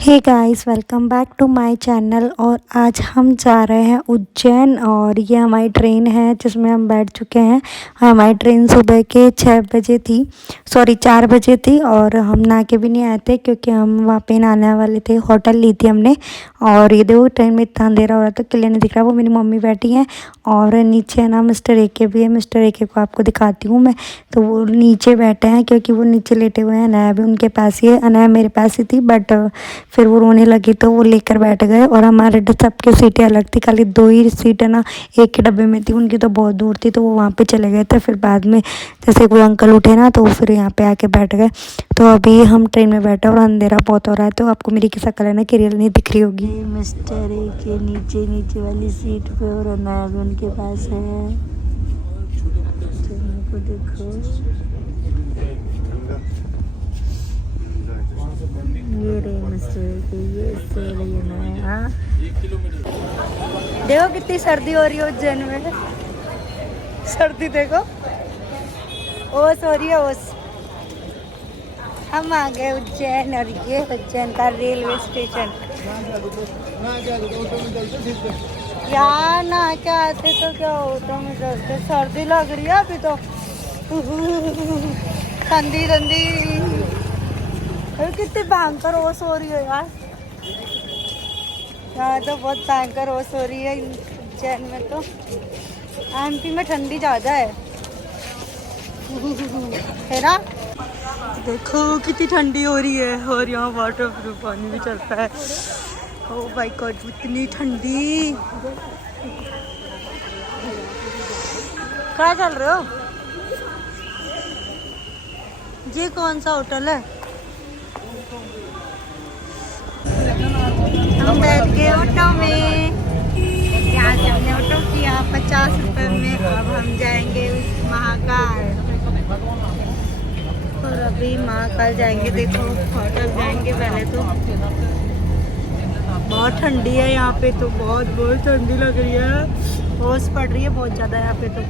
Hey guys, welcome back to my channel. और आज हम जा रहे हैं उज्जैन और ये हमारी ट्रेन है जिसमें हम बैठ चुके हैं। हमारी ट्रेन सुबह के 6 बजे थी, सॉरी 4 बजे थी। और हम नहा के भी नहीं आए थे क्योंकि हम वहाँ पे नहाने वाले थे। होटल ली थी हमने। और ये देखो ट्रेन में इतना अंधेरा हो रहा था, क्लियर नहीं दिख रहा। वो मेरी मम्मी बैठी हैं और नीचे है ना मिस्टर एके भी है। मिस्टर एके को आपको दिखाती हूँ मैं। तो वो नीचे बैठे हैं क्योंकि वो नीचे लेटे हुए हैं। अनाया भी उनके पास ही है। अनाया मेरे पास ही थी बट फिर वो रोने लगी तो वो लेकर बैठ गए। और हमारे सबकी सीटें अलग थी, खाली 2 ही सीटें ना एक ही डब्बे में थी। उनकी तो बहुत दूर थी तो वो वहाँ पे चले गए थे। फिर बाद में जैसे कोई अंकल उठे ना तो फिर यहाँ पे आके बैठ गए। तो अभी हम ट्रेन में बैठे और अंधेरा बहुत हो रहा है तो आपको मेरी की शक्ल है ना क्लियर नहीं दिख रही होगी। मिस्टर ए के नीचे नीचे वाली सीट पे और अनाया भी उनके पास है। को देखो ये रे मिस्टर ये ना। देखो कितनी सर्दी हो रही है उज्जैन में। सर्दी देखो, ओस हो रही है ओस। हम आ गए उज्जैन और ये उज्जैन का रेलवे स्टेशन। यार ना क्या आते तो क्या होता में चलते, सर्दी लग रही है अभी तो। ठंडी ठंडी कितनी भयंकर ओस हो रही है यार। यहाँ तो बहुत भयंकर ओस हो रही है उज्जैन में। तो एमपी में ठंडी ज़्यादा है ना। देखो कितनी ठंडी हो रही है और यहाँ वाटर प्रूफ पानी भी चलता है। ओ माय गॉड इतनी ठंडी। क्या चल रहे हो? ये कौन सा होटल है? हम बैठ गए ऑटो में। यहाँ से हमने ऑटो किया 50 रुपये में। अब हम जाएंगे महाकाल। और अभी महाकाल जाएंगे। देखो होटल जाएंगे पहले तो। बहुत ठंडी है यहाँ पे तो, बहुत बहुत ठंडी लग रही है। ओस पड़ रही है बहुत ज़्यादा यहाँ पे तो।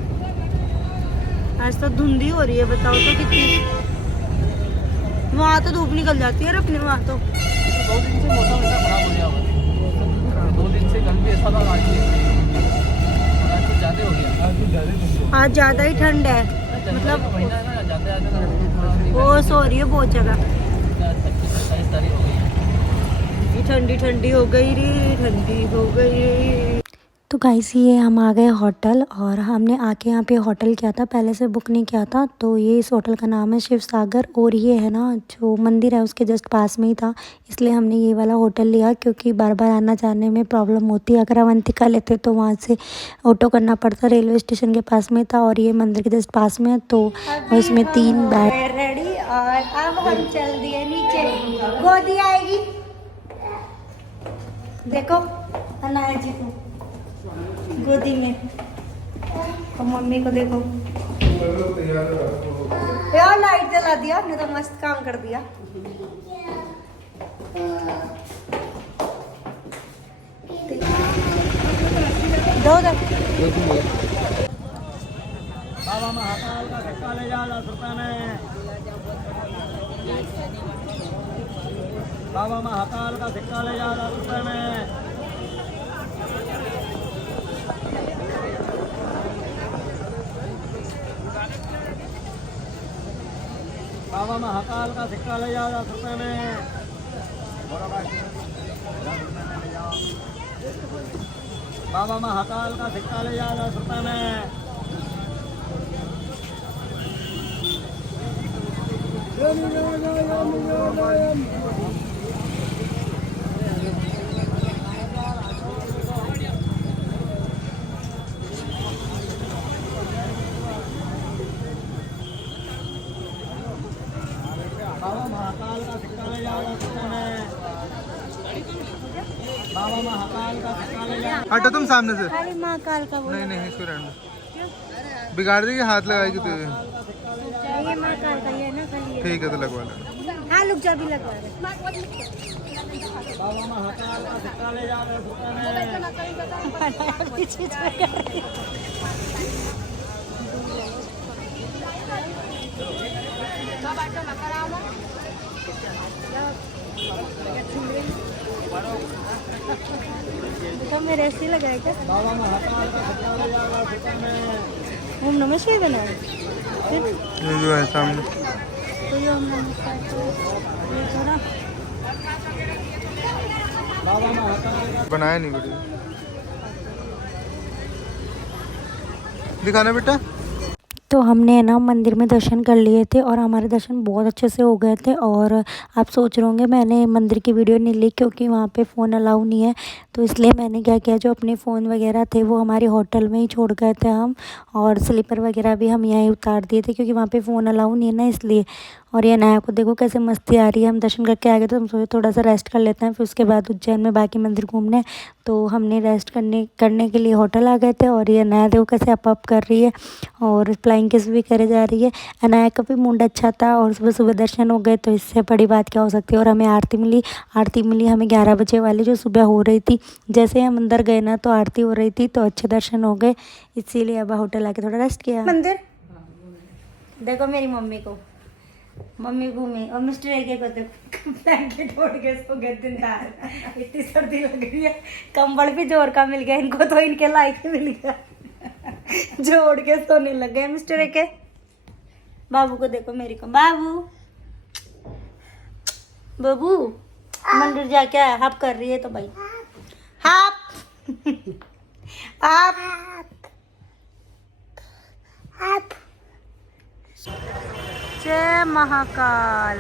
आज तो धुंधी हो रही है, बताओ तो कितनी। वहाँ तो धूप निकल जाती है अपने वहाँ तो। 2 दिन से मौसम ऐसा खराब हो गया हुआ। 2 दिन से गर्मी ऐसा था आज कुछ ज़्यादा हो गया। आज ज़्यादा ही ठंड है, मतलब महीना है ना, ज़्यादा ओस हो रही है बहुत जगह। 25-27 तारीख हो गई। ठंडी ठंडी हो गई रे, ठंडी हो गई। तो गाइस ये हम आ गए होटल और हमने आके यहाँ पे होटल किया था, पहले से बुक नहीं किया था। तो ये इस होटल का नाम है शिव सागर। और ये है ना जो मंदिर है उसके जस्ट पास में ही था, इसलिए हमने ये वाला होटल लिया क्योंकि बार बार आना जाने में प्रॉब्लम होती है। अगर अवंतिका लेते तो वहाँ से ऑटो करना पड़ता। रेलवे स्टेशन के पास में था और ये मंदिर के जस्ट पास में है। तो उसमें 3 बेड रेडी। और अब हम चल दिए नीचे। गोदी आएगी देखो अनाया जी को गोदी में। और मम्मी को देखो यार, लाइट जला दिया ने तो मस्त काम कर दिया। दो बाबा महाकाल का धक्का ले जा सकता है। बाबा महाकाल का धक्का ले जा सकता है। बाबा महाकाल का सिक्का ले जाओ 10 रुपये में। बाबा महाकाल का सिक्का ले जाओ 10 रुपये में। बाबा महाकाल का सिक्का ले जाओ 10 रुपये में। बाबा महाकाल का सिक्का ले जाओ। हटो तुम सामने से। खाली महाकाल का वो नहीं नहीं, इसको रहने दो, बिगाड़ देगी, हाथ लगाएगी तुझे। ये महाकाल का ही है ना, खाली ठीक है तो लगवा लेना। हाँ लुक जा भी लगवा रहे। देखो मेरे ऐसे लगाए क्या? ओम नमः शिवाय बनाए ये जो है सामने, तो ये ओम नमः शिवाय ये थोड़ा बनाया नहीं वीडियो, दिखाना बेटा। तो हमने ना मंदिर में दर्शन कर लिए थे और हमारे दर्शन बहुत अच्छे से हो गए थे। और आप सोच रहे होंगे मैंने मंदिर की वीडियो नहीं ली क्योंकि वहाँ पे फ़ोन अलाउ नहीं है, तो इसलिए मैंने क्या किया, जो अपने फ़ोन वगैरह थे वो हमारे होटल में ही छोड़ गए थे हम, और स्लीपर वगैरह भी हम यहीं उतार दिए थे क्योंकि वहाँ पे फ़ोन अलाउ नहीं है ना, इसलिए। और ये नया को देखो कैसे मस्ती आ रही है। हम दर्शन करके आ गए तो हम सोचे थोड़ा सा रेस्ट कर लेते हैं, फिर उसके बाद उज्जैन में बाकी मंदिर घूमने। तो हमने रेस्ट करने के लिए होटल आ गए थे। और ये नया देखो कैसे अप कर रही है और फ्लाइंग किस भी करे जा रही है। अनाया का भी मूड अच्छा था और सुबह सुबह दर्शन हो गए, तो इससे बड़ी बात क्या हो सकती है। और हमें आरती मिली हमें 11 बजे वाली, जो सुबह हो रही थी। जैसे हम अंदर गए ना तो आरती हो रही थी, तो अच्छे दर्शन हो गए, इसीलिए अब होटल आके थोड़ा रेस्ट किया। मंदिर देखो मेरी मम्मी को, मम्मी घूमी और मिस्टर एके को देखो ब्लैंकेट ओढ़ के सो गए दिन रात, इतनी सर्दी लग रही है। कंबल भी जोर का मिल गया इनको, तो इनके लायक ही मिल गया जो ओढ़ के सोने लग गए। मिस्टर एके बाबू को देखो, मेरी को बाबू मंदिर जाके आया, हाफ कर रही है तो भाई हाफ आप जय महाकाल।